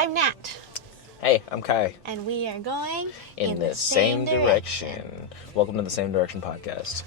I'm Nat. Hey, I'm Kye. And we are going in the same direction. Welcome to the Same Direction podcast.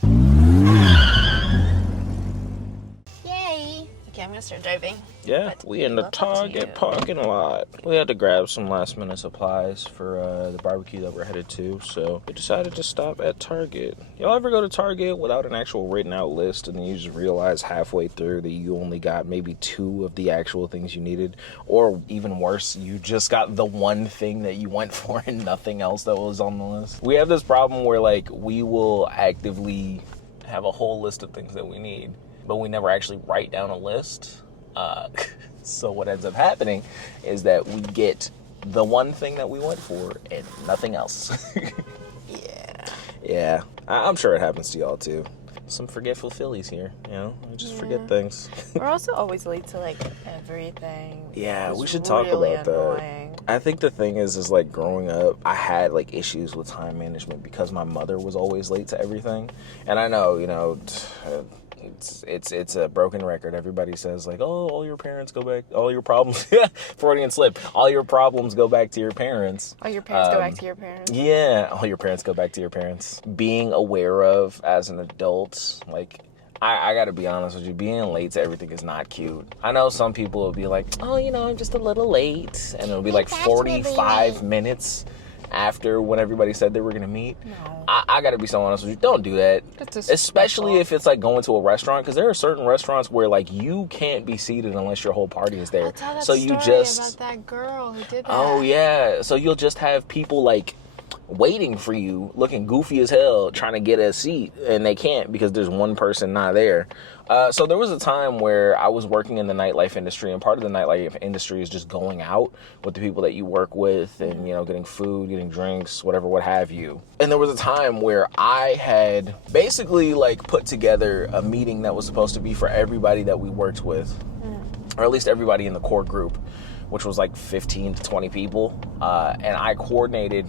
Yay! Okay, I'm gonna start driving. Yeah, we in the Target parking lot. We had to grab some last minute supplies for the barbecue that we're headed to, so we decided to stop at Target. Y'all ever go to Target without an actual written out list and then you just realize halfway through that you only got maybe 2 of the actual things you needed? Or even worse, you just got the one thing that you went for and nothing else that was on the list? We have this problem where we will actively have a whole list of things that we need, but we never actually write down a list. So what ends up happening is that we get the one thing that we went for and nothing else. Yeah. I'm sure it happens to y'all too. Some forgetful Phillies here, we just forget things. We're also always late to everything. Yeah, we should talk about that. I think the thing is growing up, I had issues with time management because my mother was always late to everything. And I know, it's a broken record. Everybody says all your parents go back, all your problems, Freudian slip, all your problems go back to your parents. All your parents go back to your parents. Yeah, all your parents go back to your parents. Being aware of as an adult, I gotta be honest with you, being late to everything is not cute. I know some people will be like, oh, I'm just a little late. And it'll be 45 minutes after when everybody said they were going to meet. No. I got to be so honest with you. Don't do that. Especially if it's going to a restaurant, because there are certain restaurants where you can't be seated unless your whole party is there. I'll tell that so story you just about that girl who did that. Oh yeah. So you'll just have people waiting for you, looking goofy as hell, trying to get a seat, and they can't because there's one person not there. So there was a time where I was working in the nightlife industry, and part of the nightlife industry is just going out with the people that you work with and, getting food, getting drinks, whatever, what have you. And there was a time where I had basically put together a meeting that was supposed to be for everybody that we worked with, or at least everybody in the core group, which was 15 to 20 people. And I coordinated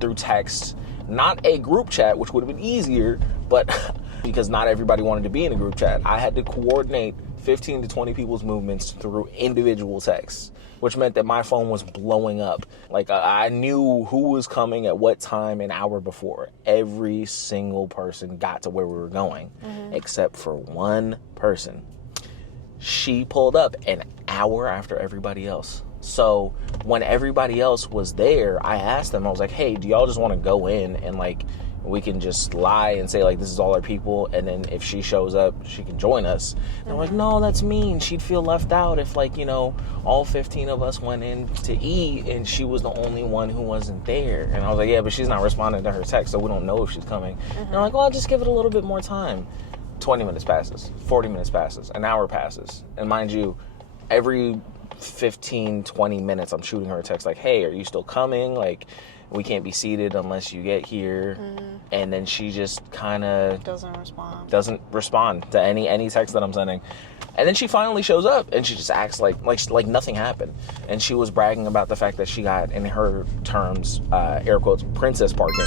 through text, not a group chat, which would have been easier, but because not everybody wanted to be in a group chat, I had to coordinate 15 to 20 people's movements through individual texts, which meant that my phone was blowing up. I knew who was coming at what time an hour before. Every single person got to where we were going, except for one person. She pulled up an hour after everybody else. So when everybody else was there, I asked them, I was like, hey, do y'all just want to go in and we can just lie and say this is all our people, and then if she shows up, she can join us. And I'm like, no, that's mean. She'd feel left out if all 15 of us went in to eat and she was the only one who wasn't there. And I was like, yeah, but she's not responding to her text, so we don't know if she's coming. And I'm like, well, I'll just give it a little bit more time. 20 minutes passes, 40 minutes passes, an hour passes. And mind you, every 15, 20 minutes, I'm shooting her a text hey, are you still coming? We can't be seated unless you get here. And then she just kind of doesn't respond to any text that I'm sending. And then she finally shows up and she just acts like nothing happened. And she was bragging about the fact that she got, in her terms, air quotes, princess parking.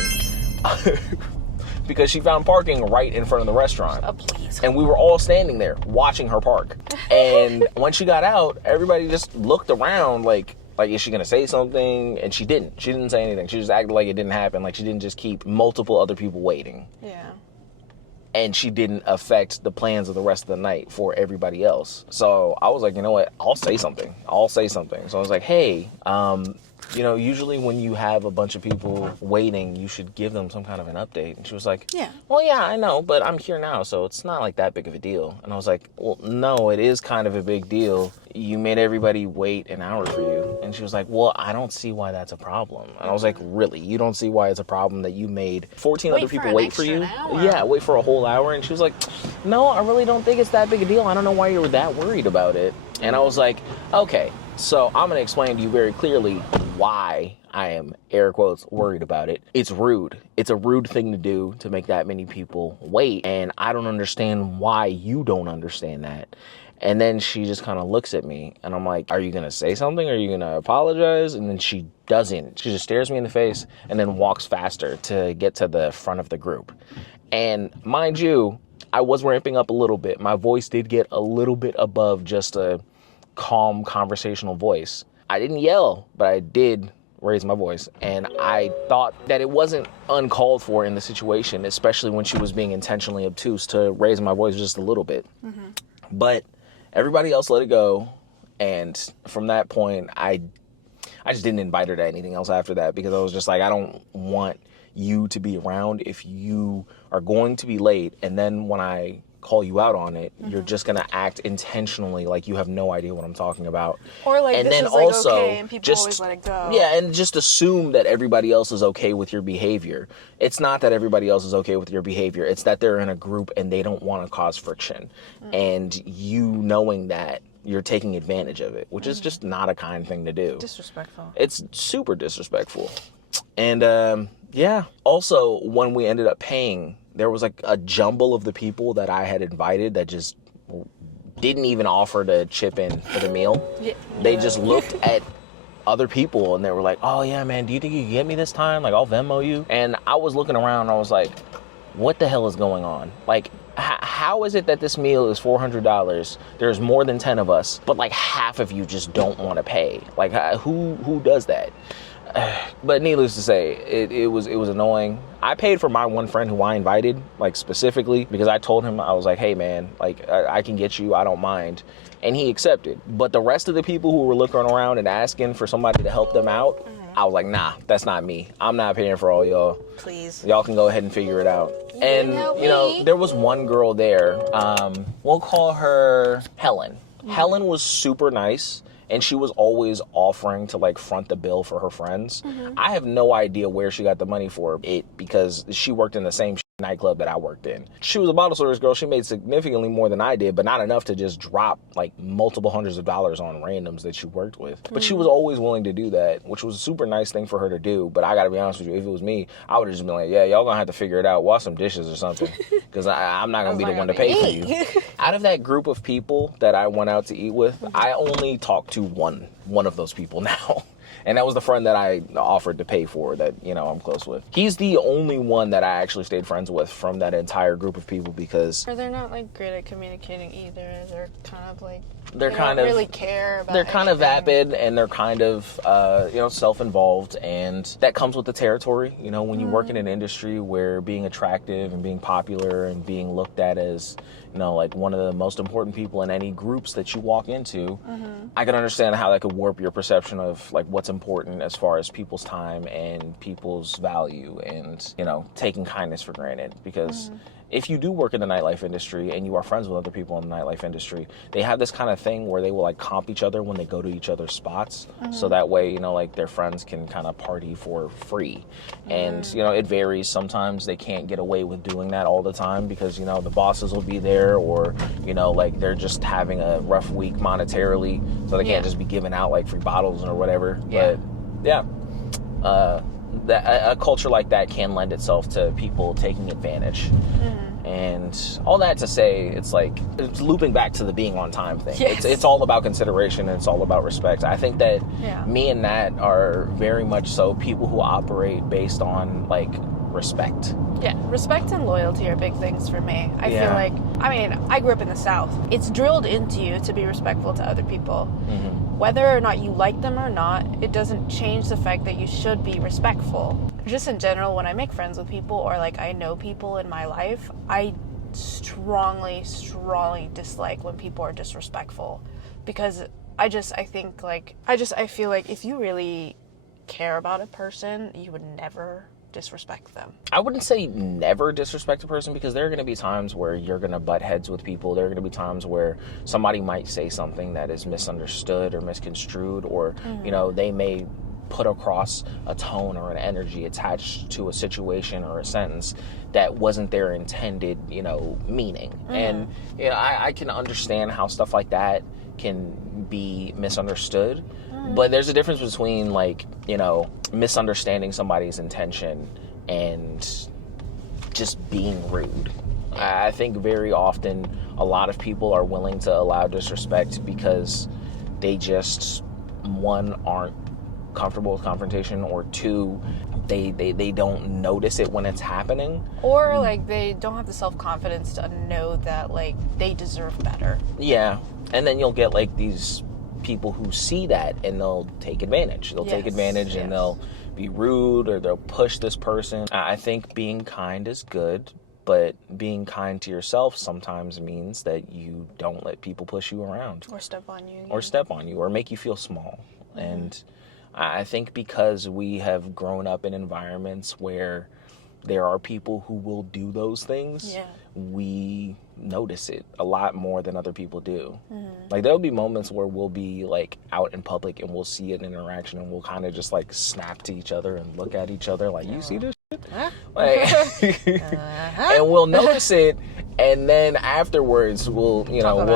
Because she found parking right in front of the restaurant. Oh, please. And we were all standing there watching her park. And when she got out, everybody just looked around is she going to say something? And she didn't. She didn't say anything. She just acted like it didn't happen. She didn't just keep multiple other people waiting. Yeah. And she didn't affect the plans of the rest of the night for everybody else. So I was like, you know what? I'll say something. So I was like, hey, usually when you have a bunch of people waiting, you should give them some kind of an update. And she was like, yeah, well, yeah, I know, but I'm here now, so it's not that big of a deal. And I was like, well, no, it is kind of a big deal. You made everybody wait an hour for you. And she was like, well, I don't see why that's a problem. And I was like, really? You don't see why it's a problem that you made 14 other people wait for you? Yeah, wait for a whole hour. And she was like, no, I really don't think it's that big a deal. I don't know why you were that worried about it. And I was like, okay, so I'm going to explain to you very clearly why I am, air quotes, worried about it. It's rude. It's a rude thing to do to make that many people wait. And I don't understand why you don't understand that. And then she just kind of looks at me and I'm like, are you going to say something? Are you going to apologize? And then she doesn't. She just stares me in the face and then walks faster to get to the front of the group. And mind you, I was ramping up a little bit. My voice did get a little bit above just a calm conversational voice. I didn't yell, but I did raise my voice. And I thought that it wasn't uncalled for in the situation, especially when she was being intentionally obtuse, to raise my voice just a little bit. But everybody else let it go. And from that point, I just didn't invite her to anything else after that, because I was just like, I don't want you to be around if you are going to be late. And then when I call you out on it, you're just going to act intentionally like you have no idea what I'm talking about. Or like, and this then is like also, okay and people always let it go. Yeah, and just assume that everybody else is okay with your behavior. It's not that everybody else is okay with your behavior. It's that they're in a group and they don't want to cause friction. And you knowing that, you're taking advantage of it, which is just not a kind thing to do. Disrespectful. It's super disrespectful. And yeah, also when we ended up paying, there was like a jumble of the people that I had invited that just didn't even offer to chip in for the meal. Yeah. They just looked at other people and they were like, oh yeah, man, do you think you can get me this time? Like, I'll Venmo you. And I was looking around and I was like, what the hell is going on? Like, how is it that this meal is $400? There's more than 10 of us, but like half of you just don't want to pay. Like, who does that? But needless to say, it was annoying. I paid for my one friend who I invited, like specifically, because I told him, I was like, hey man, like I can get you, I don't mind. And he accepted. But the rest of the people who were looking around and asking for somebody to help them out, I was like, nah, that's not me. I'm not paying for all y'all. Please. Y'all can go ahead and figure it out. And, you know, there was one girl there. We'll call her Helen. Helen was super nice. And she was always offering to like front the bill for her friends. I have no idea where she got the money for it, because she worked in the same nightclub that I worked in. She was a bottle service girl. She made significantly more than I did, but not enough to just drop like multiple hundreds of dollars on randoms that she worked with. But she was always willing to do that, which was a super nice thing for her to do. But I gotta be honest with you, if it was me, I would have just been like, yeah, y'all gonna have to figure it out. Wash some dishes or something, because I'm not gonna be the one to pay for you. Out of that group of people that I went out to eat with, I only talked to one of those people now. And that was the friend that I offered to pay for, that, you know, I'm close with. He's the only one that I actually stayed friends with from that entire group of people, because... Or they're not, like, great at communicating either. They're kind of, like... They don't really care about They're kind of vapid, and they're kind of, you know, self-involved, and that comes with the territory. You know, when you work in an industry where being attractive and being popular and being looked at as, you know, like one of the most important people in any groups that you walk into, I can understand how that could warp your perception of like what's important as far as people's time and people's value and, you know, taking kindness for granted. Because if you do work in the nightlife industry and you are friends with other people in the nightlife industry, they have this kind of thing where they will like comp each other when they go to each other's spots. So that way, you know, like their friends can kind of party for free. And, you know, it varies. Sometimes they can't get away with doing that all the time because, you know, the bosses will be there, or, you know, like they're just having a rough week monetarily. So they can't just be giving out like free bottles or whatever. But yeah, a culture like that can lend itself to people taking advantage. And all that to say, it's like, it's looping back to the being on time thing. Yes. It's all about consideration, and it's all about respect. I think that me and Nat are very much so people who operate based on like respect. Yeah, respect and loyalty are big things for me. I feel like, I mean, I grew up in the South. It's drilled into you to be respectful to other people. Whether or not you like them or not, it doesn't change the fact that you should be respectful. Just in general, when I make friends with people or like I know people in my life, I strongly dislike when people are disrespectful, because I feel like if you really care about a person, you would never disrespect them. I wouldn't say never disrespect a person, because there are going to be times where you're going to butt heads with people. There are going to be times where somebody might say something that is misunderstood or misconstrued, or, you know, they may put across a tone or an energy attached to a situation or a sentence that wasn't their intended, you know, meaning. And, you know, I can understand how stuff like that can be misunderstood. But there's a difference between, like, you know, misunderstanding somebody's intention and just being rude. I think very often a lot of people are willing to allow disrespect because they just, one, aren't comfortable with confrontation, or two, they don't notice it when it's happening. Or, like, they don't have the self-confidence to know that, like, they deserve better. Yeah. And then you'll get, like, these people who see that and they'll take advantage. They'll take advantage and they'll be rude or they'll push this person. I think being kind is good, but being kind to yourself sometimes means that you don't let people push you around. Or step on you. Or step on you or make you feel small. Mm-hmm. And I think because we have grown up in environments where there are people who will do those things, we notice it a lot more than other people do. Mm-hmm. Like there'll be moments where we'll be like out in public and we'll see an interaction and we'll kind of just like snap to each other and look at each other like, you see this shit? Like, and we'll notice it, and then afterwards we'll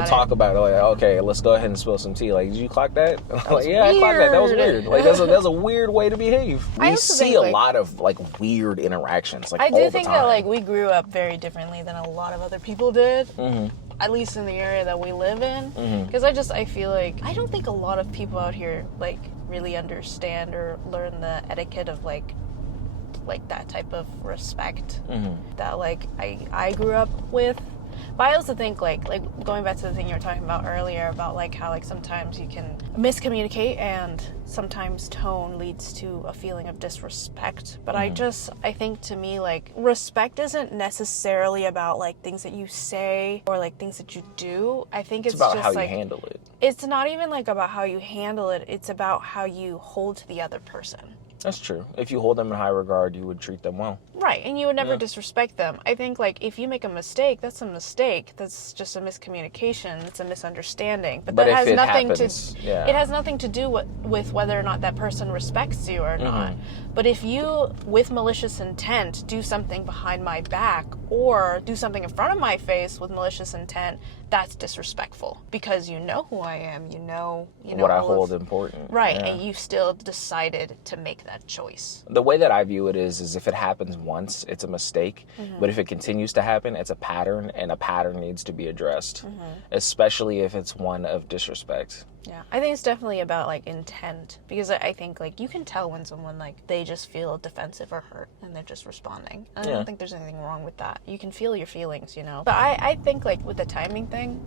talk about it. Like, okay, let's go ahead and spill some tea. Like, did you clock that? Like, yeah, I clocked that. That was weird. Like, that's a weird way to behave. We see a lot of like weird interactions. Like, I do think that like we grew up very differently than a lot of other people did. Mm-hmm. At least in the area that we live in. Because I feel like I don't think a lot of people out here like really understand or learn the etiquette of like that type of respect that like I grew up with. But I also think like going back to the thing you were talking about earlier about like how like sometimes you can miscommunicate and sometimes tone leads to a feeling of disrespect. But I think to me like respect isn't necessarily about like things that you say or like things that you do. I think it's about just how like, you handle it. It's not even like about how you handle it. It's about how you hold the other person. That's true. If you hold them in high regard, you would treat them well. Right, and you would never disrespect them. I think, like, if you make a mistake, that's a mistake. That's just a miscommunication. It's a misunderstanding. But that has nothing it has nothing to do with whether or not that person respects you or not. But if you, with malicious intent, do something behind my back or do something in front of my face with malicious intent, that's disrespectful because you know who I am. You know what I hold important. Right, and you still decided to make that choice. The way that I view it is if it happens once, it's a mistake. But if it continues to happen, it's a pattern, and a pattern needs to be addressed, especially if it's one of disrespect. Yeah, I think it's definitely about like intent because I think like you can tell when someone like they just feel defensive or hurt and they're just responding. I don't think there's anything wrong with that. You can feel your feelings, you know. But I think like with the timing thing,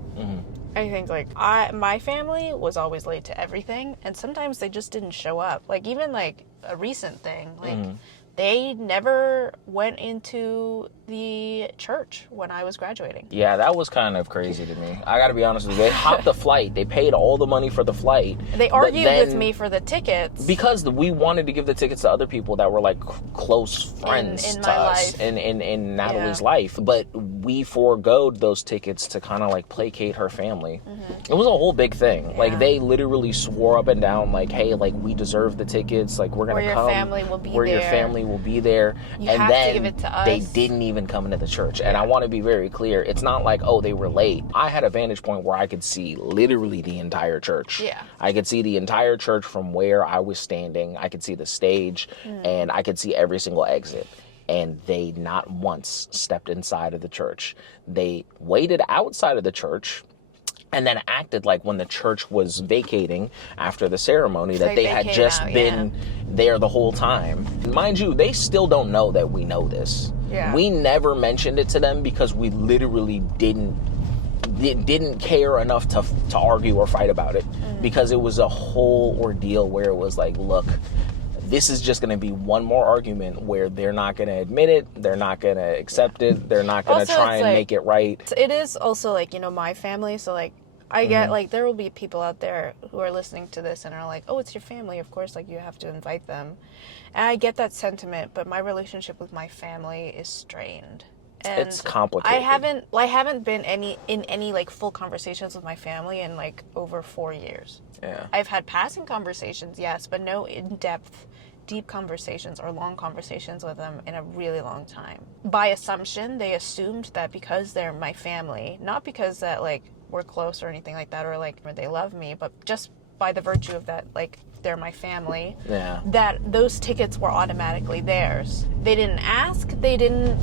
I think like my family was always late to everything, and sometimes they just didn't show up. Like even like a recent thing, like they never went into the church when I was graduating. Yeah, that was kind of crazy to me. I gotta be honest with you. They hopped the flight. They paid all the money for the flight. They argued with me for the tickets. Because we wanted to give the tickets to other people that were like close friends to us in Natalie's life. But we foregoed those tickets to kind of like placate her family. It was a whole big thing. Yeah. Like they literally swore up and down like, hey, like we deserve the tickets. Like we're going to come. Your family will be where there. Your family will be there. You and have then to give it to us. They didn't even come into the church. And I want to be very clear. It's not like, oh, they were late. I had a vantage point where I could see literally the entire church. Yeah. I could see the entire church from where I was standing. I could see the stage and I could see every single exit. And they not once stepped inside of the church. They waited outside of the church and then acted like when the church was vacating after the ceremony that they had just been there the whole time. Mind you, they still don't know that we know this. Yeah. We never mentioned it to them because we literally didn't care enough to argue or fight about it because it was a whole ordeal where it was like, look, this is just going to be one more argument where they're not going to admit it, they're not going to accept it, they're not going to try and make it right. It is also like, you know, my family, so like I get like there will be people out there who are listening to this and are like, oh, it's your family, of course, like you have to invite them. And I get that sentiment, but my relationship with my family is strained. And it's complicated. I haven't been in any like full conversations with my family in like over 4 years. Yeah. I've had passing conversations, yes, but no in-depth, deep conversations or long conversations with them in a really long time. By assumption, they assumed that because they're my family, not because that like we're close or anything like that or like they love me, but just by the virtue of that, like they're my family, that those tickets were automatically theirs. They didn't ask, they didn't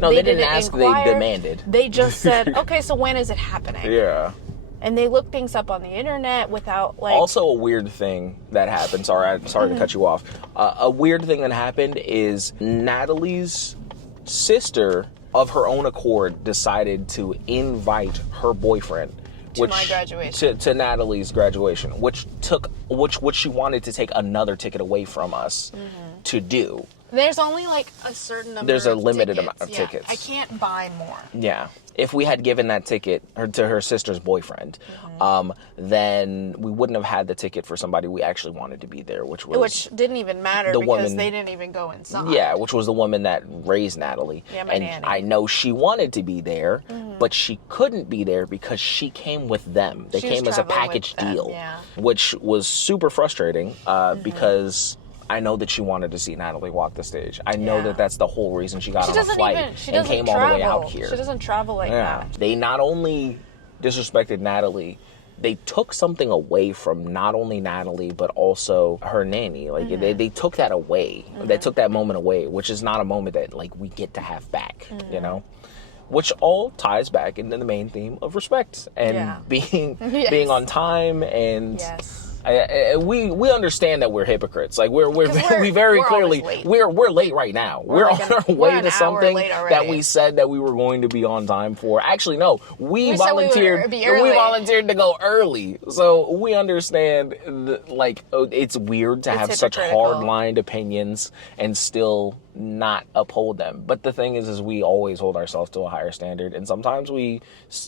ask, inquire. they demanded. They just said, okay, so when is it happening? Yeah. And they look things up on the internet without like... Also a weird thing that happened, sorry to cut you off. A weird thing that happened is Natalie's sister, of her own accord, decided to invite her boyfriend my graduation. To Natalie's graduation, which she wanted to take another ticket away from us to do. There's only like a certain number There's a of limited tickets. amount of tickets. I can't buy more. Yeah. If we had given that ticket to her sister's boyfriend, then we wouldn't have had the ticket for somebody we actually wanted to be there, which didn't even matter because they didn't even go inside. Yeah, which was the woman that raised Natalie. Yeah, my and nanny. I know she wanted to be there, but she couldn't be there because she came with them. They came as a package deal, which was super frustrating because I know that she wanted to see Natalie walk the stage. I know that that's the whole reason she got on a flight and came all the way out here. She doesn't travel like that. They not only disrespected Natalie, they took something away from not only Natalie, but also her nanny. Like, they took that away. They took that moment away, which is not a moment that, like, we get to have back, you know? Which all ties back into the main theme of respect and being on time and... we understand that we're hypocrites. Like we very clearly we're late right now. We're on our way to something that we said that we were going to be on time for. Actually, no, we volunteered. We volunteered to go early, so we understand. It's weird to have such hard-lined opinions and still not uphold them. But the thing is we always hold ourselves to a higher standard, and sometimes we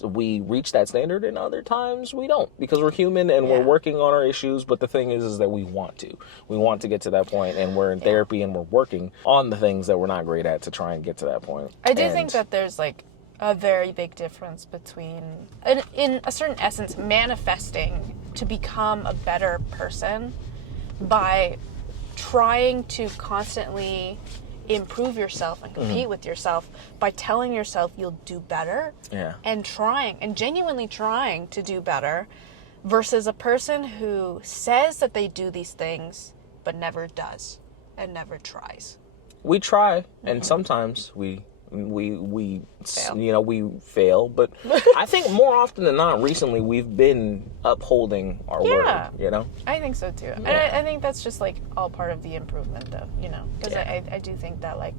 reach that standard, and other times we don't, because we're human and we're working on our issues. But the thing is that we want to get to that point, and we're in therapy and we're working on the things that we're not great at to try and get to that point. I do think that there's like a very big difference between, in a certain essence, manifesting to become a better person by trying to constantly improve yourself and compete with yourself by telling yourself you'll do better and genuinely trying to do better, versus a person who says that they do these things but never does and never tries. We try, and sometimes we fail. We fail, but I think more often than not recently we've been upholding our word, I think so too. And I think that's just like all part of the improvement though, because I do think that like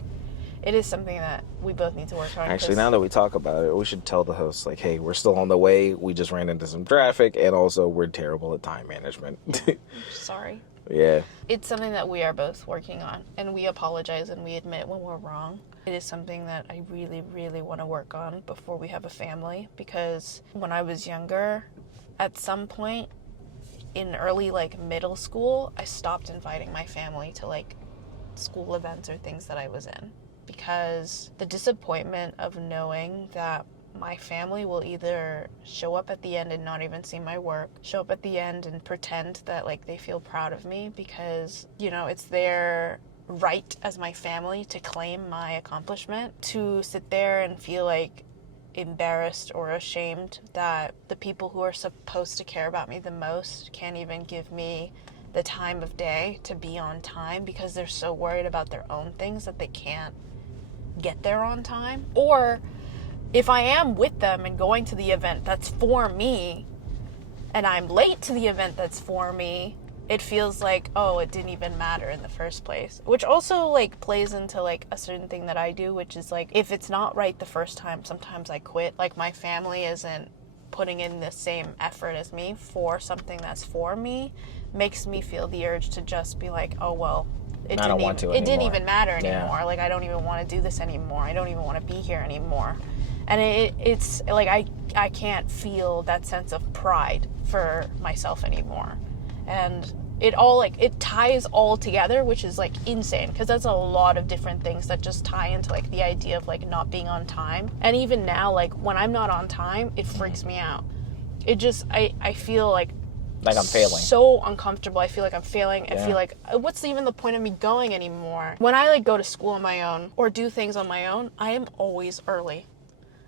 it is something that we both need to work on. Actually, now that we talk about it, we should tell the hosts, like, hey, we're still on the way. We just ran into some traffic, and also we're terrible at time management. Sorry. Yeah. It's something that we are both working on, and we apologize and we admit when we're wrong. It is something that I really, really want to work on before we have a family, because when I was younger, at some point in early, like, middle school, I stopped inviting my family to, like, school events or things that I was in. Because the disappointment of knowing that my family will either show up at the end and not even see my work, show up at the end and pretend that like they feel proud of me because, it's their right as my family to claim my accomplishment, to sit there and feel like embarrassed or ashamed that the people who are supposed to care about me the most can't even give me the time of day to be on time because they're so worried about their own things that they can't get there on time. Or if I am with them and going to the event that's for me and I'm late to the event that's for me, it feels like, oh, it didn't even matter in the first place. Which also like plays into like a certain thing that I do, which is like, if it's not right the first time, sometimes I quit. Like my family isn't putting in the same effort as me for something that's for me, makes me feel the urge to just be like, oh, well, it didn't even matter anymore. Like, I don't even want to do this anymore. I don't even want to be here anymore. And it's like, I can't feel that sense of pride for myself anymore. And it all, like, it ties all together, which is, like, insane. Because that's a lot of different things that just tie into, like, the idea of, like, not being on time. And even now, like, when I'm not on time, it freaks me out. It just, I feel like I'm failing. So uncomfortable. I feel like I'm failing. I feel like, what's even the point of me going anymore? When I like go to school on my own or do things on my own, I am always early.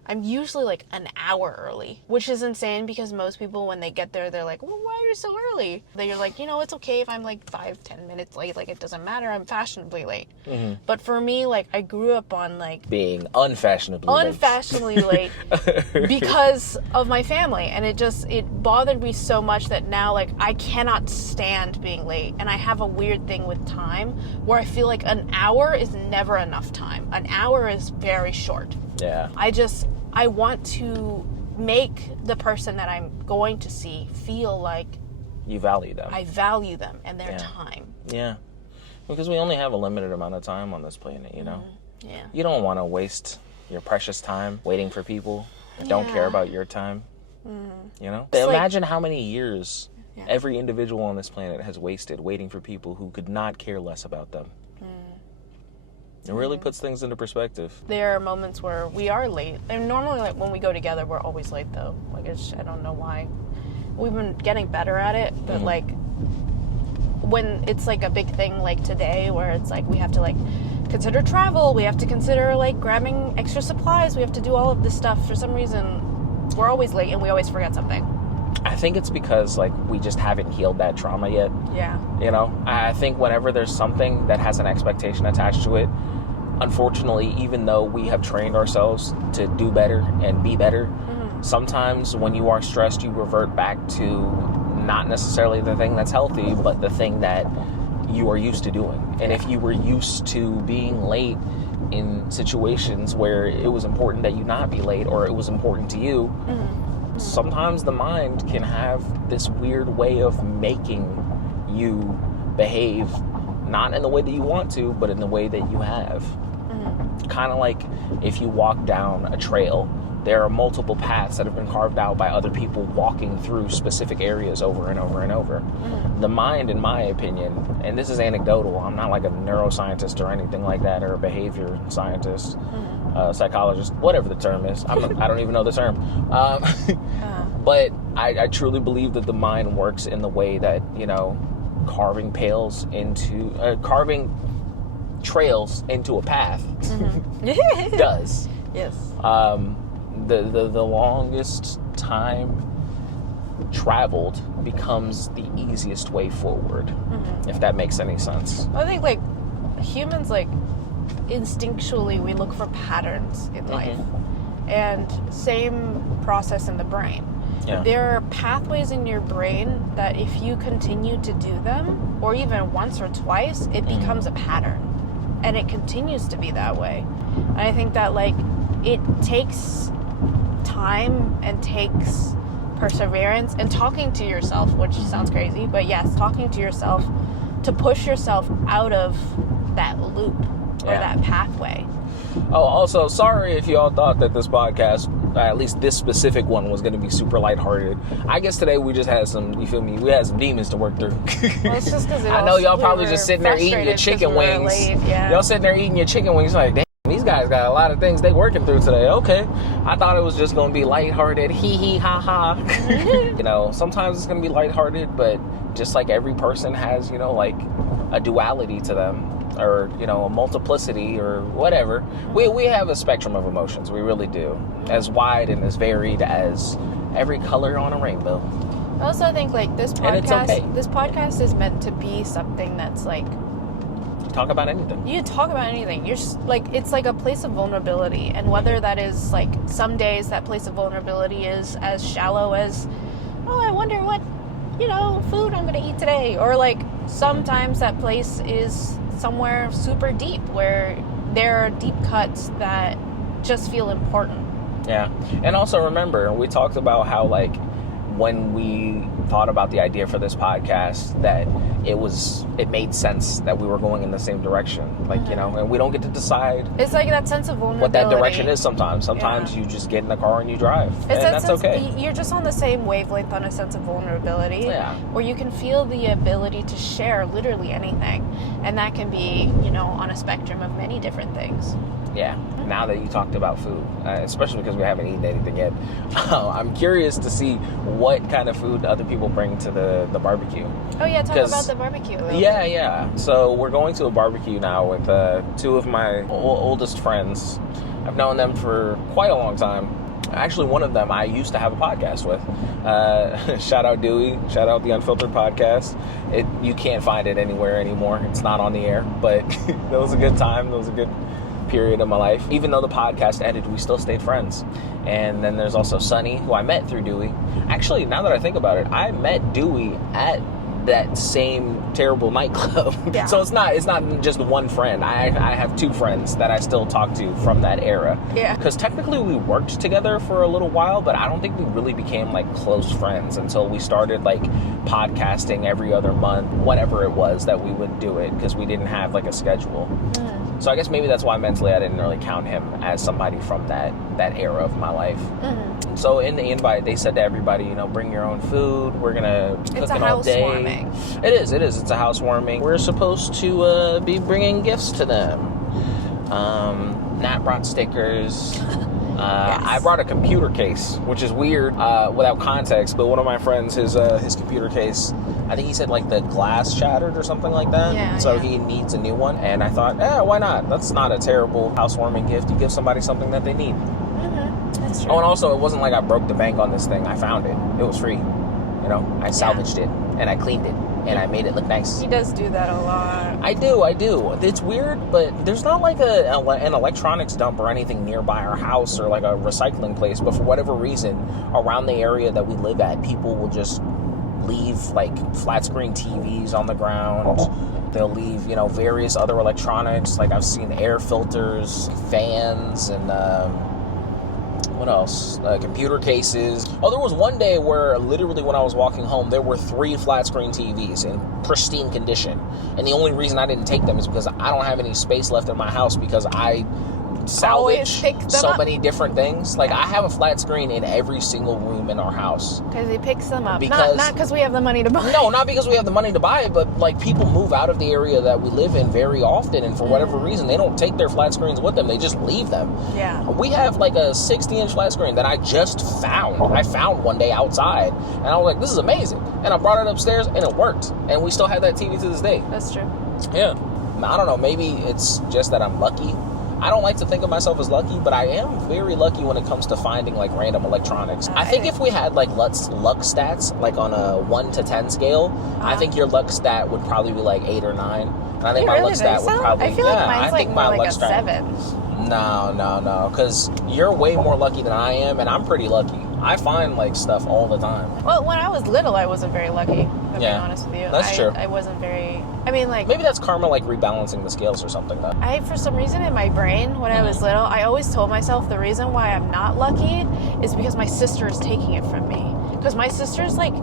I'm usually like an hour early, which is insane because most people, when they get there, they're like, well, why are you so early? They're like, it's okay if I'm like 5-10 minutes late. Like, it doesn't matter. I'm fashionably late. Mm-hmm. But for me, like, I grew up on like being unfashionably late because of my family. And it bothered me so much that now, like, I cannot stand being late. And I have a weird thing with time where I feel like an hour is never enough time. An hour is very short. Yeah. I want to make the person that I'm going to see feel like you value them. I value them and their time. Yeah. Because we only have a limited amount of time on this planet, you know? Yeah. You don't want to waste your precious time waiting for people that don't care about your time. You know? Imagine how many years every individual on this planet has wasted waiting for people who could not care less about them. It really puts things into perspective. There are moments where we are late. And normally, like, when we go together, we're always late, though. Like, I don't know why. We've been getting better at it, but, like, when it's, like, a big thing like today where it's, like, we have to, like, consider travel. We have to consider, like, grabbing extra supplies. We have to do all of this stuff. For some reason, we're always late and we always forget something. I think it's because, like, we just haven't healed that trauma yet. Yeah. You know? I think whenever there's something that has an expectation attached to it, unfortunately, even though we have trained ourselves to do better and be better, sometimes when you are stressed, you revert back to not necessarily the thing that's healthy, but the thing that you are used to doing. And if you were used to being late in situations where it was important that you not be late, or it was important to you, sometimes the mind can have this weird way of making you behave not in the way that you want to, but in the way that you have. Kind of like if you walk down a trail, there are multiple paths that have been carved out by other people walking through specific areas over and over and over. The mind, in my opinion, and this is anecdotal, I'm not like a neuroscientist or anything like that, or a behavior scientist, psychologist, whatever the term is. I don't even know the term. But I truly believe that the mind works in the way that, you know, carving trails into a path does. Yes. The longest time traveled becomes the easiest way forward, if that makes any sense. I think, like, humans, like, instinctually we look for patterns in life, and same process in the brain. There are pathways in your brain that if you continue to do them, or even once or twice, it becomes a pattern, and it continues to be that way. And I think that, like, it takes time and takes perseverance and talking to yourself, which sounds crazy, but yes, talking to yourself to push yourself out of that loop or that pathway. Oh, also, sorry if y'all thought that this podcast, at least this specific one, was going to be super lighthearted. I guess today we just had some, you feel me, we had some demons to work through. Well, it's just because I know y'all probably just sitting there eating your chicken wings. Y'all sitting there eating your chicken wings like, damn, these guys got a lot of things they working through today. Okay. I thought it was just going to be lighthearted, hee hee ha ha. You know, sometimes it's going to be lighthearted, but just like every person has, you know, like a duality to them, or, you know, a multiplicity or whatever. We have a spectrum of emotions. We really do. As wide and as varied as every color on a rainbow. I also think, like, this podcast, and it's okay. This podcast is meant to be something that's, like, talk about anything. You talk about anything. You're just, like, it's like a place of vulnerability, and whether that is, like, some days that place of vulnerability is as shallow as, oh, I wonder what, you know, food I'm gonna eat today, or, like, sometimes that place is somewhere super deep where there are deep cuts that just feel important. Yeah. And also remember, we talked about how, like, when we thought about the idea for this podcast, that it made sense that we were going in the same direction. Like, you know, and we don't get to decide. It's like that sense of vulnerability. What that direction is sometimes. Sometimes you just get in the car and you drive. And that's okay. You're just on the same wavelength on a sense of vulnerability. Yeah. Where you can feel the ability to share literally anything. And that can be, you know, on a spectrum of many different things. Yeah. Now that you talked about food, especially because we haven't eaten anything yet, I'm curious to see what kind of food other people bring to the barbecue. Oh yeah, talk about the barbecue. Yeah. So we're going to a barbecue now with two of my oldest friends. I've known them for quite a long time. Actually, one of them I used to have a podcast with. Shout out Dewey. Shout out the Unfiltered Podcast. You can't find it anywhere anymore. It's not on the air, but that was a good time. That was a good period of my life. Even though the podcast ended, we still stayed friends. And then there's also Sunny, who I met through Dewey. Actually, now that I think about it, I met Dewey at that same terrible nightclub. Yeah. So it's not just one friend. I have two friends that I still talk to from that era. Yeah. Because technically we worked together for a little while, but I don't think we really became like close friends until we started like podcasting every other month, whenever it was that we would do it, because we didn't have like a schedule. So I guess maybe that's why mentally I didn't really count him as somebody from that era of my life. So in the invite, they said to everybody, you know, bring your own food. We're going to cook it all day. Housewarming. It is. It's a housewarming. We're supposed to be bringing gifts to them. Nat brought stickers. Yes. I brought a computer case, which is weird without context, but one of my friends, his computer case, I think he said like the glass shattered or something like that. So he needs a new one. And I thought, why not? That's not a terrible housewarming gift. You give somebody something that they need. That's true. Oh, and also, it wasn't like I broke the bank on this thing. I found it. It was free. You know, I salvaged it, and I cleaned it, and I made it look nice. He does do that a lot. I do. It's weird, but there's not like an electronics dump or anything nearby our house or like a recycling place. But for whatever reason, around the area that we live at, people will just leave like flat screen TVs on the ground. They'll leave, you know, various other electronics. Like I've seen air filters, fans, and what else? Computer cases. Oh, there was one day where literally when I was walking home, there were 3 flat screen TVs in pristine condition. And the only reason I didn't take them is because I don't have any space left in my house because I salvage so many different things. Like I have a flat screen in every single room in our house. Because he picks them up. Because, not because we have the money to buy it. No, not because we have the money to buy it, but like people move out of the area that we live in very often, and for whatever reason, they don't take their flat screens with them. They just leave them. Yeah. We have like a 60-inch flat screen that I just found. I found one day outside, and I was like, this is amazing. And I brought it upstairs, and it worked. And we still have that TV to this day. That's true. Yeah. I don't know. Maybe it's just that I'm lucky. I don't like to think of myself as lucky, but I am very lucky when it comes to finding like random electronics. I think if we had like luck stats, like on a 1 to 10 scale, I think your luck stat would probably be like 8 or 9. And I think my luck stat would probably, I feel like mine's like more like a 7. No, because you're way more lucky than I am, and I'm pretty lucky. I find like stuff all the time. Well, when I was little, I wasn't very lucky. To be honest with you, that's true. I wasn't very. I mean, like maybe that's karma, like rebalancing the scales or something. Though for some reason in my brain when I was little, I always told myself the reason why I'm not lucky is because my sister is taking it from me. Because my sister's like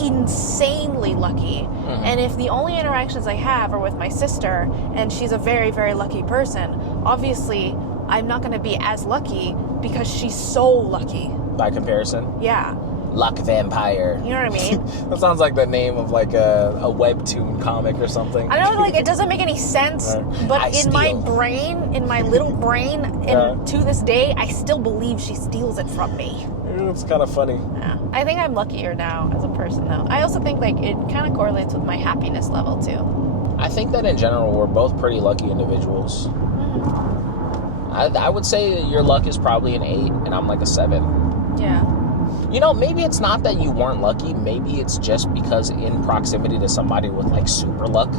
insanely lucky, and if the only interactions I have are with my sister, and she's a very, very lucky person, obviously I'm not going to be as lucky because she's so lucky. By comparison? Yeah. Luck Vampire. You know what I mean? That sounds like the name of like a webtoon comic or something. I know, like, it doesn't make any sense, but my brain, in my little brain, and to this day, I still believe she steals it from me. It's kind of funny. Yeah. I think I'm luckier now as a person, though. I also think, like, it kind of correlates with my happiness level, too. I think that in general, we're both pretty lucky individuals. I would say your luck is probably an 8, and I'm like a 7. Yeah. You know, maybe it's not that you weren't lucky. Maybe it's just because in proximity to somebody with like super luck,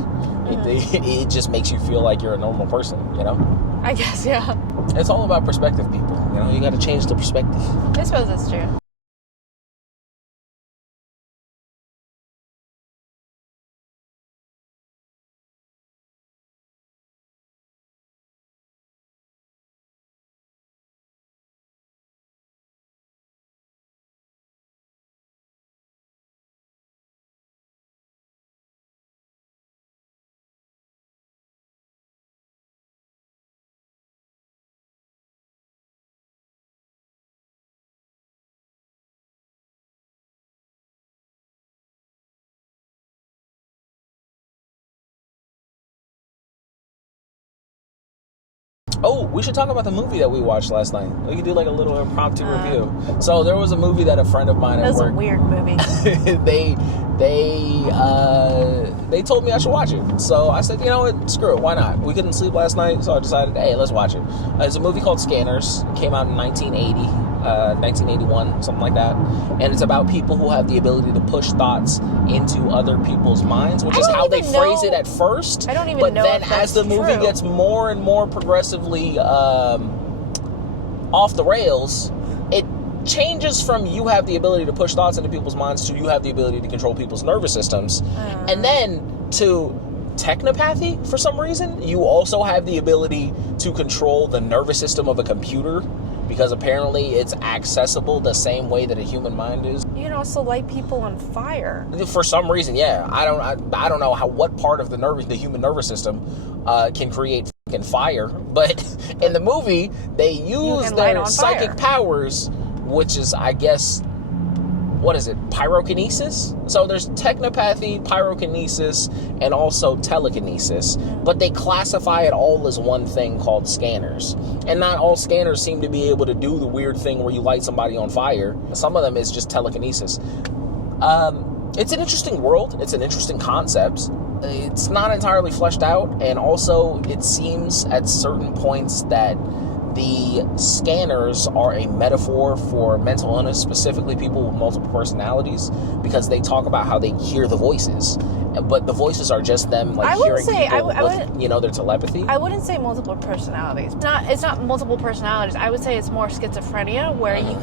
it just makes you feel like you're a normal person, you know? I guess, yeah. It's all about perspective, people. You know, you got to change the perspective. I suppose that's true. Oh, we should talk about the movie that we watched last night. We could do like a little impromptu review. So there was a movie that a friend of mine at work. That was a weird movie. they told me I should watch it. So I said, you know what, screw it, why not? We couldn't sleep last night, so I decided, hey, let's watch it. It's a movie called Scanners. It came out in 1980, 1981, something like that. And it's about people who have the ability to push thoughts into other people's minds, which is how they phrase it at first. I don't even but know then if that's as the movie true. gets more and more progressively off the rails, it changes from you have the ability to push thoughts into people's minds to you have the ability to control people's nervous systems. And then to technopathy, for some reason, you also have the ability to control the nervous system of a computer, because apparently it's accessible the same way that a human mind is. You can also light people on fire. For some reason, yeah. I don't know what part of the human nervous system can create fucking fire, but in the movie they use their psychic powers, which is, I guess, what is it? Pyrokinesis? So there's technopathy, pyrokinesis, and also telekinesis. But they classify it all as one thing called scanners. And not all scanners seem to be able to do the weird thing where you light somebody on fire. Some of them is just telekinesis. It's an interesting world. It's an interesting concept. It's not entirely fleshed out. And also, it seems at certain points that the scanners are a metaphor for mental illness, specifically people with multiple personalities, because they talk about how they hear the voices, but the voices are just them hearing people with their telepathy. I wouldn't say multiple personalities. It's not multiple personalities. I would say it's more schizophrenia, where you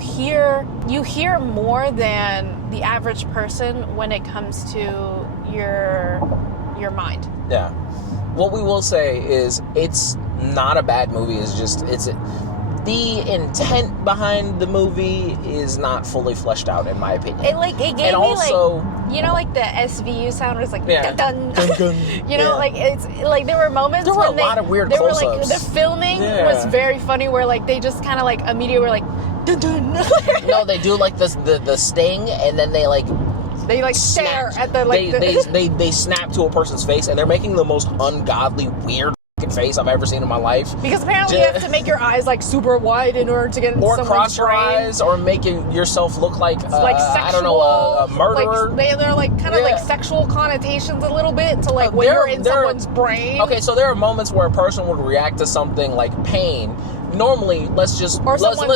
hear more than the average person when it comes to your mind. Yeah. What we will say is it's not a bad movie. The intent behind the movie is not fully fleshed out, in my opinion. It gave me also, the SVU sound was like yeah. dun dun. It's like there were moments there were a lot of weird close-ups. Were the filming was very funny, where they just kind of immediately were like dun dun. No, they do the sting, and then they stare at they snap to a person's face, and they're making the most ungodly, weird face I've ever seen in my life. Because apparently you have to make your eyes super wide in order to get into someone's cross your brain. Eyes, or make yourself look like sexual, I don't know, a murderer. They're sexual connotations a little bit to when you're in someone's brain. Okay, so there are moments where a person would react to something like pain. Normally, let's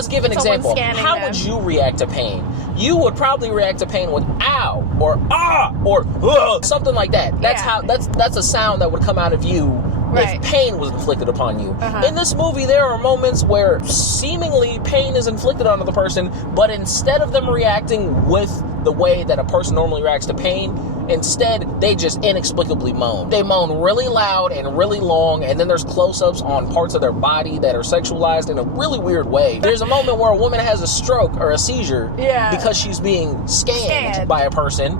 give an example. How would you react to pain? You would probably react to pain with ow or ah or ugh, something like that. That's a sound that would come out of you if pain was inflicted upon you. In this movie, there are moments where seemingly pain is inflicted onto the person, but instead of them reacting with the way that a person normally reacts to pain, instead they just inexplicably moan. They moan really loud and really long, and then there's close-ups on parts of their body that are sexualized in a really weird way. There's a moment where a woman has a stroke or a seizure because she's being scanned by a person.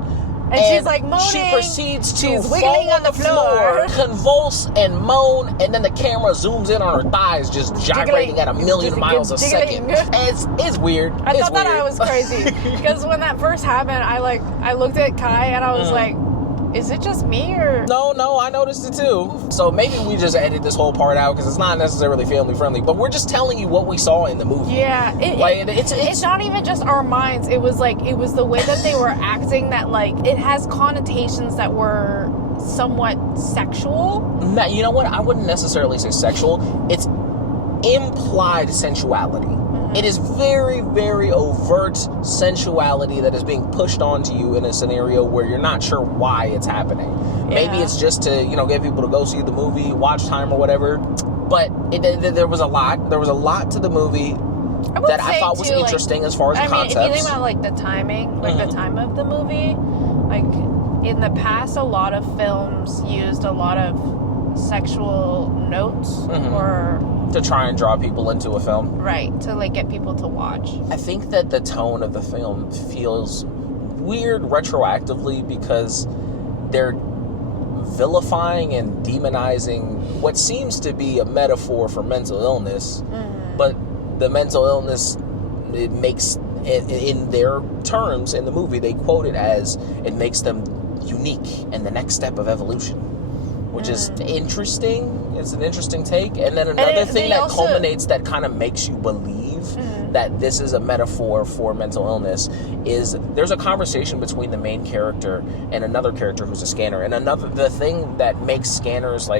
And she's moaning. She proceeds to she's wiggling fall on the floor, convulse and moan, and then the camera zooms in on her thighs, just gyrating at a million miles a second. It's weird. I thought that I was crazy because when that first happened, I looked at Kai and I was like, is it just me or no, I noticed it too. So maybe we just edit this whole part out because it's not necessarily family friendly, but we're just telling you what we saw in the movie. Yeah, it's not even just our minds. It was the way that they were acting, that it has connotations that were somewhat sexual. Now, you know what? I wouldn't necessarily say sexual. It's implied sensuality. It is very, very overt sensuality that is being pushed onto you in a scenario where you're not sure why it's happening. Maybe it's just to, get people to go see the movie, watch time or whatever. But there was a lot. There was a lot to the movie that I thought was interesting as far as concepts. If you think about the timing, the time of the movie, in the past, a lot of films used a lot of sexual notes or to try and draw people into a film. Right, to get people to watch. I think that the tone of the film feels weird retroactively because they're vilifying and demonizing what seems to be a metaphor for mental illness. But the mental illness, it makes, in their terms in the movie, they quote it as it makes them unique and the next step of evolution. Which is interesting. It's an interesting take. And then another thing that culminates that kind of makes you believe that this is a metaphor for mental illness is there's a conversation between the main character and another character who's a scanner. And the thing that makes scanners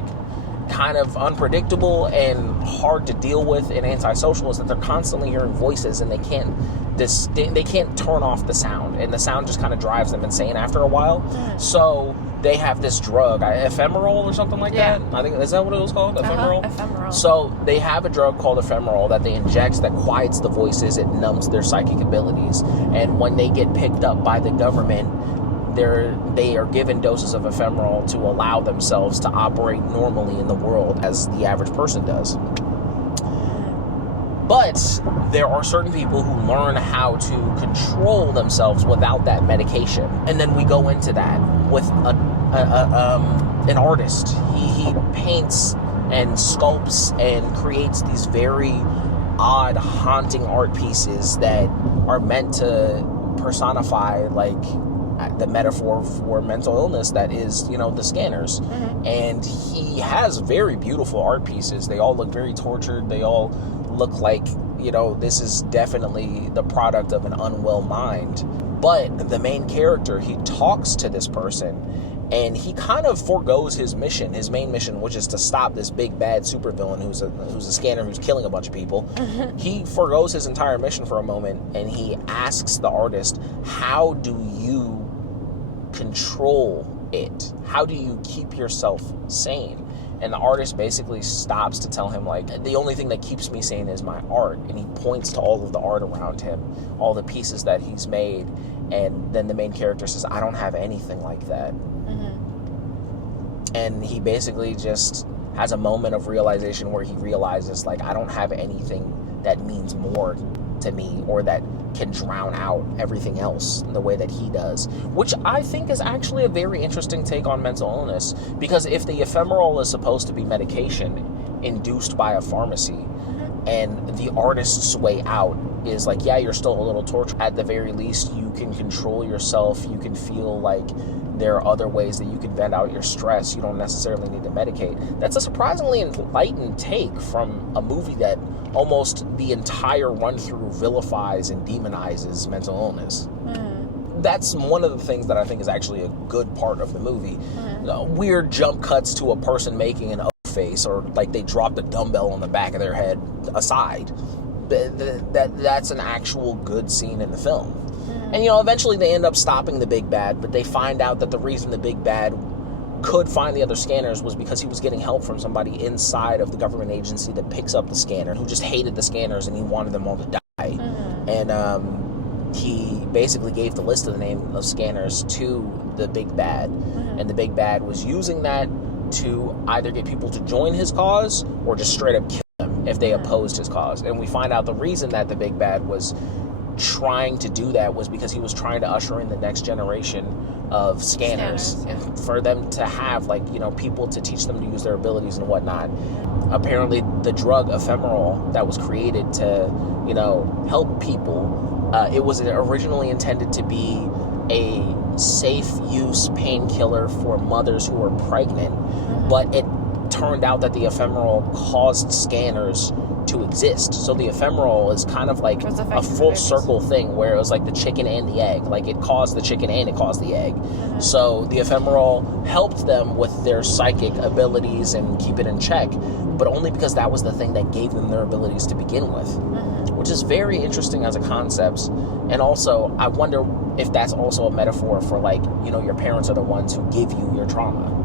kind of unpredictable and hard to deal with and antisocial is that they're constantly hearing voices and they can't turn off the sound, and the sound just kind of drives them insane after a while. So they have this drug, ephemeral or something like that. I think, is that what it was called? Ephemeral? Ephemeral. So they have a drug called ephemeral that they inject that quiets the voices, it numbs their psychic abilities. And when they get picked up by the government, they are given doses of ephemeral to allow themselves to operate normally in the world as the average person does. But there are certain people who learn how to control themselves without that medication. And then we go into that with an artist. He paints and sculpts and creates these very odd, haunting art pieces that are meant to personify, like, the metaphor for mental illness that is, the scanners. And he has very beautiful art pieces. They all look very tortured. They all look like, this is definitely the product of an unwell mind. But the main character, he talks to this person, and he kind of forgoes his main mission, which is to stop this big bad supervillain who's a scanner who's killing a bunch of people. He forgoes his entire mission for a moment, and he asks the artist, how do you control it? How do you keep yourself sane? And the artist basically stops to tell him, like, the only thing that keeps me sane is my art. And he points to all of the art around him, all the pieces that he's made. And then the main character says, I don't have anything like that. And he basically just has a moment of realization where he realizes, like, I don't have anything that means more to me or that can drown out everything else in the way that he does, which I think is actually a very interesting take on mental illness, because if the ephemeral is supposed to be medication induced by a pharmacy, and the artist's way out is like, yeah, you're still a little tortured, at the very least you can control yourself, you can feel like there are other ways that you can vent out your stress, you don't necessarily need to medicate. That's a surprisingly enlightened take from a movie that almost the entire run-through vilifies and demonizes mental illness. That's one of the things that I think is actually a good part of the movie. Weird jump cuts to a person making an O face, or like they dropped a dumbbell on the back of their head aside. That's an actual good scene in the film. And, eventually they end up stopping the big bad, but they find out that the reason the big bad could find the other scanners was because he was getting help from somebody inside of the government agency that picks up the scanner, who just hated the scanners and he wanted them all to die. And he basically gave the list of the name of scanners to the big bad. And the big bad was using that to either get people to join his cause or just straight up kill them if they opposed his cause. And we find out the reason that the big bad was trying to do that was because he was trying to usher in the next generation of scanners. And for them to have, like, people to teach them to use their abilities and whatnot. Apparently the drug ephemeral that was created to help people, it was originally intended to be a safe use painkiller for mothers who were pregnant, but it turned out that the ephemeral caused scanners to exist. So the ephemeral is kind of like a full circle thing where it was like the chicken and the egg. Like, it caused the chicken and it caused the egg. So the ephemeral helped them with their psychic abilities and keep it in check, but only because that was the thing that gave them their abilities to begin with, which is very interesting as a concept. And also, I wonder if that's also a metaphor for, like, your parents are the ones who give you your trauma.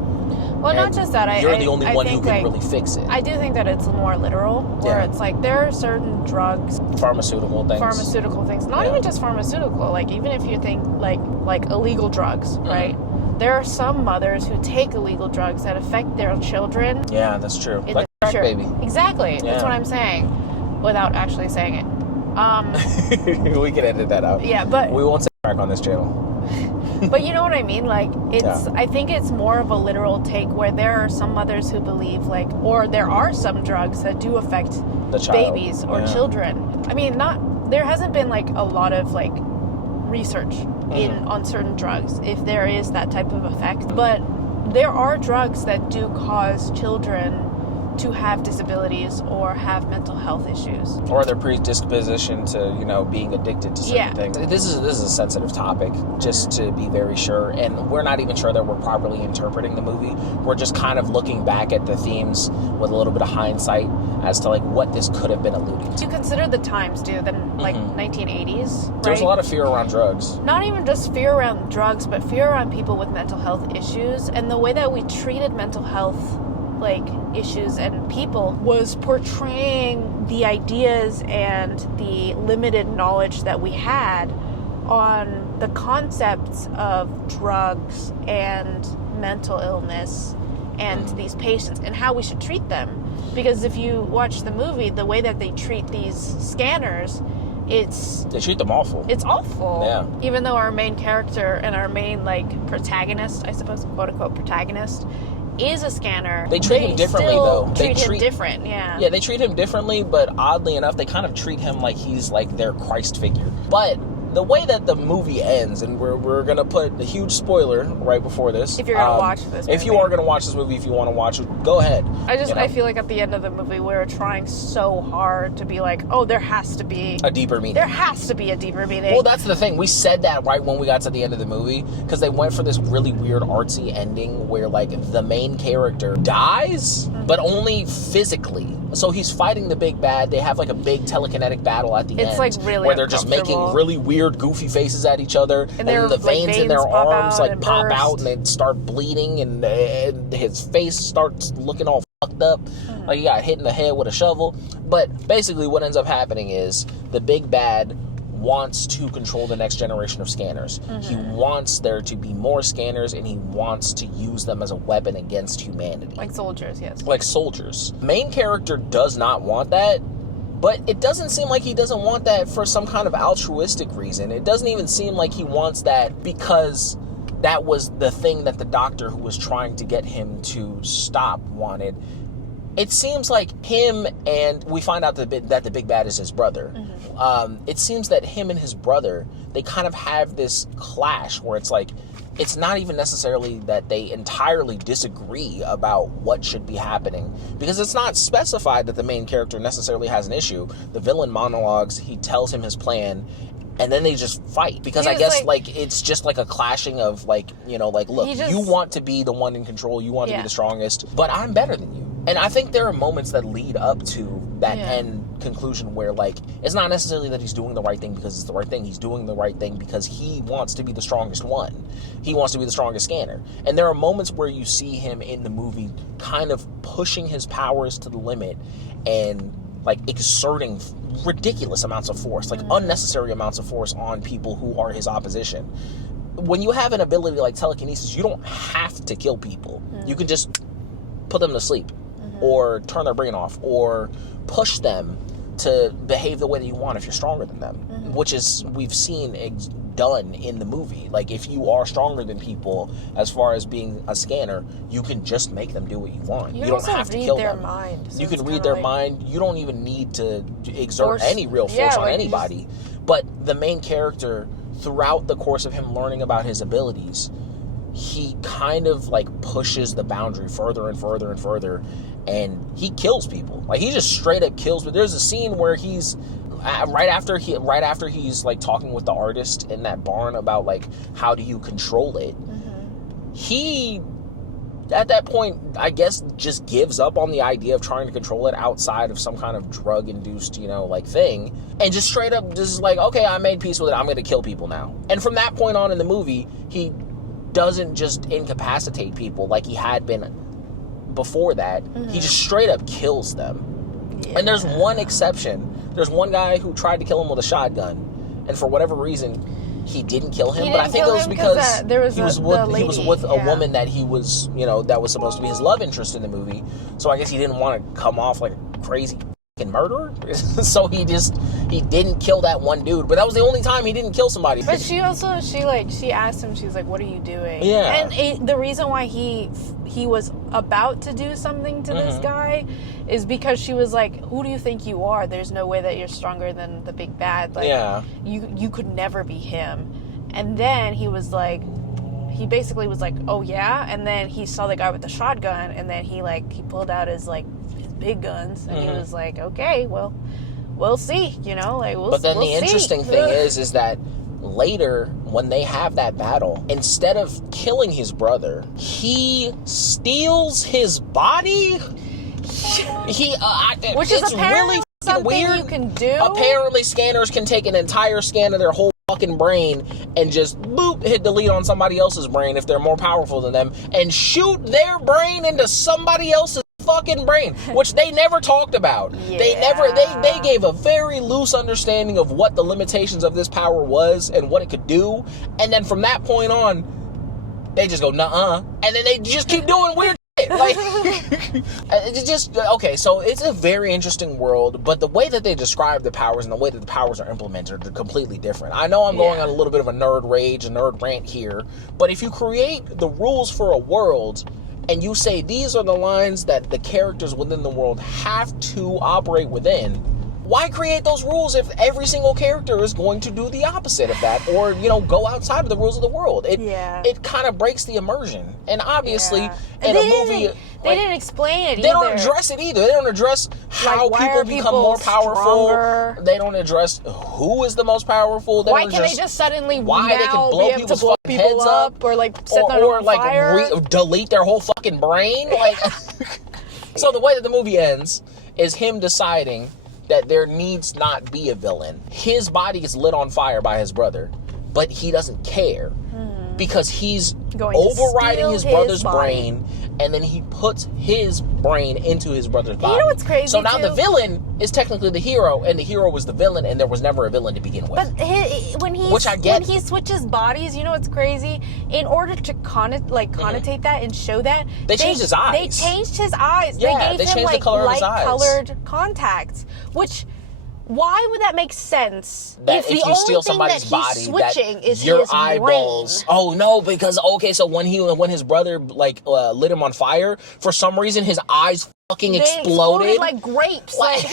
Well, and not just that. You're the only one who can really fix it. I do think that it's more literal, where it's like there are certain drugs, pharmaceutical things, not even just pharmaceutical. Like, even if you think like illegal drugs, right? There are some mothers who take illegal drugs that affect their children. Yeah, that's true. Like crack baby. Exactly. Yeah. That's what I'm saying, without actually saying it. We can edit that out. Yeah, but we won't say crack on this channel. But you know what I mean? Like, I think it's more of a literal take, where there are some mothers who believe, like, or there are some drugs that do affect babies or children. I mean, there hasn't been, like, a lot of, like, research on certain drugs, if there is that type of effect. But there are drugs that do cause children to have disabilities or have mental health issues. Or their predisposition to, being addicted to certain things. This is a sensitive topic, just to be very sure. And we're not even sure that we're properly interpreting the movie. We're just kind of looking back at the themes with a little bit of hindsight as to, like, what this could have been alluding to. You consider the times, too, the 1980s, right? There's a lot of fear around drugs. Not even just fear around drugs, but fear around people with mental health issues. And the way that we treated mental health issues and people was portraying the ideas and the limited knowledge that we had on the concepts of drugs and mental illness and these patients and how we should treat them. Because if you watch the movie, the way that they treat these scanners, they treat them awful. It's awful. Yeah. Even though our main character and our main protagonist, I suppose, quote unquote protagonist, is a scanner. They treat him differently, though. They treat him different, yeah. Yeah, they treat him differently, but oddly enough, they kind of treat him like he's like their Christ figure. But the way that the movie ends, and we're going to put a huge spoiler right before this. If you're going to watch this movie. If you are going to watch this movie, if you want to watch it, go ahead. I feel like at the end of the movie, we were trying so hard to be like, oh, there has to be a deeper meaning. There has to be a deeper meaning. Well, that's the thing. We said that right when we got to the end of the movie, because they went for this really weird artsy ending where, the main character dies, but only physically. So he's fighting the big bad. They have, a big telekinetic battle at the end. It's, really where they're just making really weird, goofy faces at each other. And then the veins in their arms, pop out and they start bleeding, and his face starts looking all fucked up. Like he got hit in the head with a shovel. But basically what ends up happening is the big bad wants to control the next generation of scanners. He wants there to be more scanners, and he wants to use them as a weapon against humanity. Like soldiers, yes. Like soldiers. Main character does not want that, but it doesn't seem like he doesn't want that for some kind of altruistic reason. It doesn't even seem like he wants that because that was the thing that the doctor who was trying to get him to stop wanted. It seems like him, and we find out that the big bad is his brother. It seems that him and his brother, they kind of have this clash where it's not even necessarily that they entirely disagree about what should be happening, because it's not specified that the main character necessarily has an issue. The villain monologues, he tells him his plan, and then they just fight, because I guess it's just a clashing of look, you want to be the one in control, you want to be the strongest, but I'm better than you. And I think there are moments that lead up to that end conclusion where it's not necessarily that he's doing the right thing because it's the right thing. He's doing the right thing because he wants to be the strongest one. He wants to be the strongest scanner. And there are moments where you see him in the movie kind of pushing his powers to the limit and exerting ridiculous amounts of force, unnecessary amounts of force on people who are his opposition. When you have an ability like telekinesis, you don't have to kill people. You can just put them to sleep, or turn their brain off, or push them to behave the way that you want if you're stronger than them, which is we've seen done in the movie. If you are stronger than people as far as being a scanner, you can just make them do what you want. You don't have to kill them. So you can read their mind. You don't even need to exert any real force on anybody. But the main character, throughout the course of him learning about his abilities, he kind of pushes the boundary further and further and further, and he kills people. He just straight up kills. But there's a scene where he's right after he's talking with the artist in that barn about how do you control it. He at that point, I guess, just gives up on the idea of trying to control it outside of some kind of drug-induced, thing, and just straight up just okay, I made peace with it, I'm going to kill people now. And from that point on in the movie, he doesn't just incapacitate people like he had been before that. He just straight up kills them. And there's one exception. There's one guy who tried to kill him with a shotgun, and for whatever reason he didn't kill him. But I think it was because he was with a woman that he was, that was supposed to be his love interest in the movie. So I guess he didn't want to come off like a crazy murderer. So he didn't kill that one dude. But that was the only time he didn't kill somebody. But she asked him, she's like, what are you doing? Yeah. And the reason why he was about to do something to this guy is because she was like, who do you think you are? There's no way that you're stronger than the big bad. You could never be him. And then he basically was like, oh yeah? And then he saw the guy with the shotgun, and then he pulled out his big guns. And he was like, okay, well, we'll see, you know, like, But then we'll the interesting thing is that later, when they have that battle, instead of killing his brother, he steals his body. Which is it's apparently really something weird. you can do. Apparently, scanners can take an entire scan of their whole fucking brain and just boop, hit delete on somebody else's brain if they're more powerful than them, and shoot their brain into somebody else's fucking brain, which they never talked about. Yeah. They gave a very loose understanding of what the limitations of this power was and what it could do, and then from that point on, they just go nuh-uh, and then they just keep doing weird shit. Like, it's just, okay, so it's a very interesting world, but the way that they describe the powers and the way that the powers are implemented are completely different. I know I'm going on a little bit of a nerd rage, a nerd rant here, but if you create the rules for a world and you say these are the lines that the characters within the world have to operate within, why create those rules if every single character is going to do the opposite of that, or, you know, go outside of the rules of the world? It kind of breaks the immersion. And obviously, in a movie, they didn't explain it either. They don't address it either. They don't address how people become more powerful. Stronger? They don't address who is the most powerful. Why can they just suddenly why they can blow people's fucking heads up, or like set them on fire, delete their whole fucking brain? Like, so the way that the movie ends is him deciding that there needs not be a villain. His body is lit on fire by his brother, but he doesn't care because he's overriding his brother's brain, and then he puts his brain into his brother's body. You know what's crazy? So now the villain is technically the hero, and the hero was the villain, and there was never a villain to begin with. But when he switches bodies, you know what's crazy? In order to connotate that and show that, they changed his eyes. They changed his eyes. Yeah, they gave him the color of his eyes. light-colored contacts, which. Why would that make sense? That if you steal somebody's body, that your eyeballs. Brain. Oh no, because so when his brother lit him on fire, for some reason his eyes fucking exploded like grapes. Like,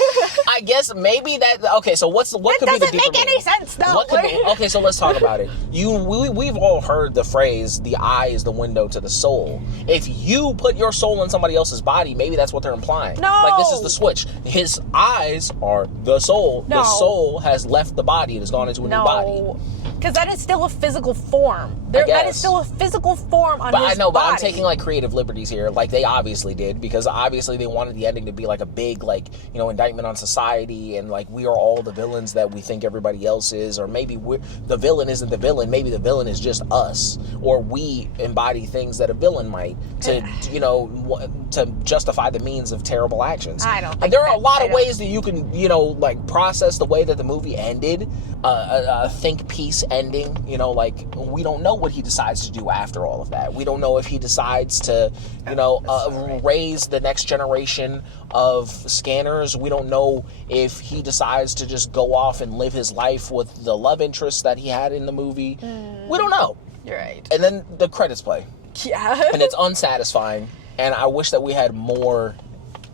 I guess maybe that. Okay, so what could be the doesn't make any sense though. Okay, so let's talk about it. We've all heard the phrase, "The eye is the window to the soul." If you put your soul in somebody else's body, maybe that's what they're implying. No, like this is the switch. His eyes are the soul. No. The soul has left the body and has gone into a new body. Because that is still a physical form. That is still a physical form on his body. I know, but I'm taking like creative liberties here, like they obviously did, because obviously they wanted the ending to be like a big, like, you know, indictment on society, and like we are all the villains that we think everybody else is, or maybe the villain isn't the villain, maybe the villain is just us, or we embody things that a villain might to, you know, to justify the means of terrible actions. I don't think there are a lot of ways that you can, you know, like process the way that the movie ended, a think piece ending, you know, like we don't know what he decides to do after all of that. We don't know if he decides to, you know, raise the next generation of scanners. We don't know if he decides to just go off and live his life with the love interest that he had in the movie. We don't know. You're right. And then the credits play. Yeah. And it's unsatisfying. And I wish that we had more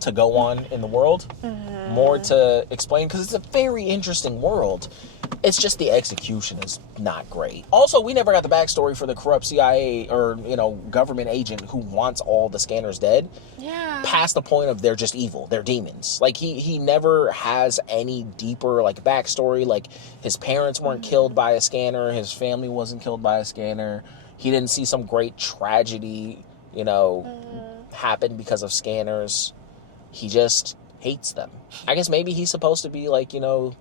to go on in the world, more to explain, because it's a very interesting world. It's just the execution is not great. Also, we never got the backstory for the corrupt CIA or, you know, government agent who wants all the scanners dead. Yeah. Past the point of they're just evil. They're demons. Like, he never has any deeper, like, backstory. Like, his parents weren't killed by a scanner. His family wasn't killed by a scanner. He didn't see some great tragedy, you know, happen because of scanners. He just hates them. I guess maybe he's supposed to be, like, you know,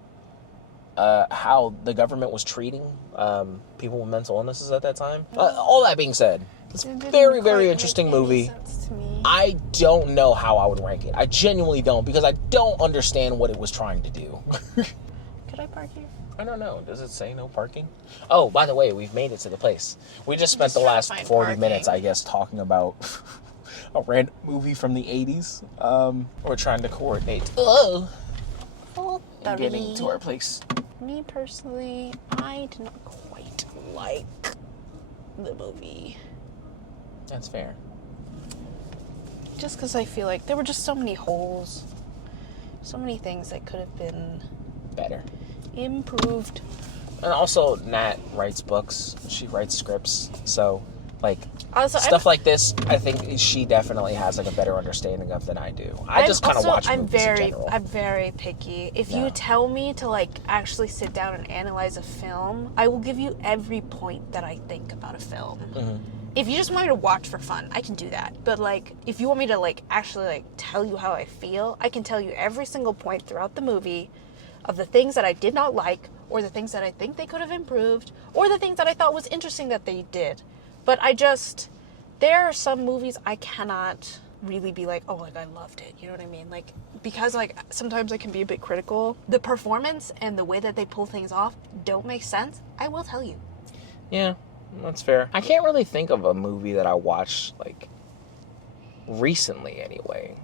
how the government was treating people with mental illnesses at that time. All that being said, it's a very, very interesting movie. I don't know how I would rank it. I genuinely don't, because I don't understand what it was trying to do. Could I park here? I don't know. Does it say no parking? Oh, by the way, we've made it to the place. We just spent the last 40 minutes, I guess, talking about a random movie from the 80s. We're trying to coordinate. Getting to our place. Me personally, I did not quite like the movie. That's fair. Just because I feel like there were just so many holes, so many things that could have been better, improved. And also, Nat writes books. She writes scripts, so Like, Also, stuff like this, I think she definitely has like a better understanding of than I do. I just kind of watch movies in general. I'm very picky. If Yeah. you tell me to like actually sit down and analyze a film, I will give you every point that I think about a film. Mm-hmm. If you just want me to watch for fun, I can do that. But like, if you want me to like actually like tell you how I feel, I can tell you every single point throughout the movie of the things that I did not like, or the things that I think they could have improved, or the things that I thought was interesting that they did. But there are some movies I cannot really be like, oh, like I loved it. You know what I mean? Like, because like sometimes I can be a bit critical. The performance and the way that they pull things off don't make sense. I will tell you. Yeah, that's fair. I can't really think of a movie that I watched like recently anyway,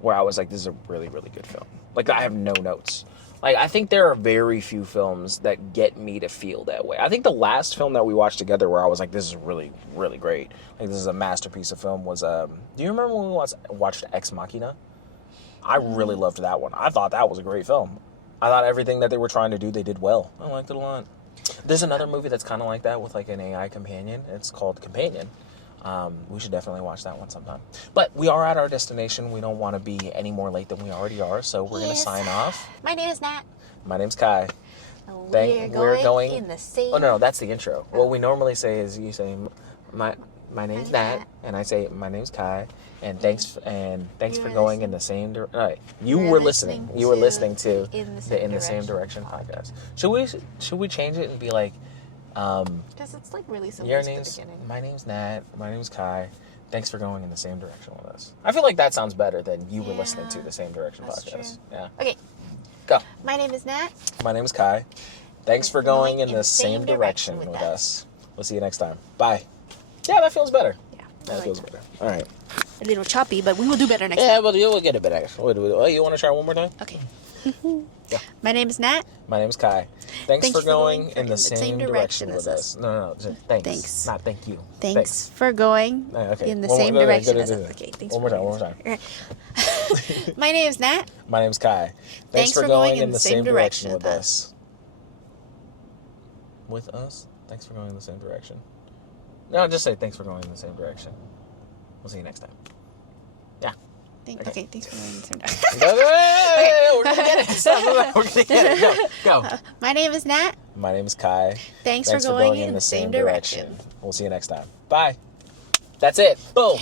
where I was like, this is a really, really good film. Like, I have no notes. Like, I think there are very few films that get me to feel that way. I think the last film that we watched together where I was like, this is really, really great. Like, this is a masterpiece of film was, do you remember when we watched Ex Machina? I really loved that one. I thought that was a great film. I thought everything that they were trying to do, they did well. I liked it a lot. There's another movie that's kind of like that with like an AI companion. It's called Companion. We should definitely watch that one sometime. But we are at our destination. We don't want to be any more late than we already are, so we're going to sign off. My name is Nat. My name's Kai. We're going in the same... Oh, no, that's the intro. What we normally say is you say, my name's Nat, and I say, my name's Kai, and thanks for going in the same direction. All right, you were listening to In the Same Direction podcast. Should we change it and be like, because it's like really simple your at the name's, beginning. my name's Nat, my name's Kai, thanks for going in the same direction with us. I feel like that sounds better than you were listening to the Same Direction That's podcast. true. Yeah. Okay. Go. My name is Nat. My name's Kai. Thanks for going in the same direction with us. We'll see you next time. Bye. Yeah, that feels better. Yeah. That feels better. All right. A little choppy, but we will do better next time. Yeah, but we'll get it better. Oh, you want to try one more time? Okay. Yeah. My name is Nat. My name's Kai. Thanks for going in the same direction with us. No. Thanks. Thanks. Not thank you. Thanks for going Okay. in the One same more- direction go, as go, us. go, go. Okay, thanks. One more for time. Okay. My name is Nat. My name's Kai. Thanks for going in the same direction with us. With us? Thanks for going in the same direction. No, just say thanks for going in the same direction. We'll see you next time. Yeah. Okay, thanks for going in the same direction. We're gonna get it. Stop. We're gonna get it. Go. My name is Nat. My name is Kai. Thanks for going in the same direction. We'll see you next time. Bye. That's it. Boom.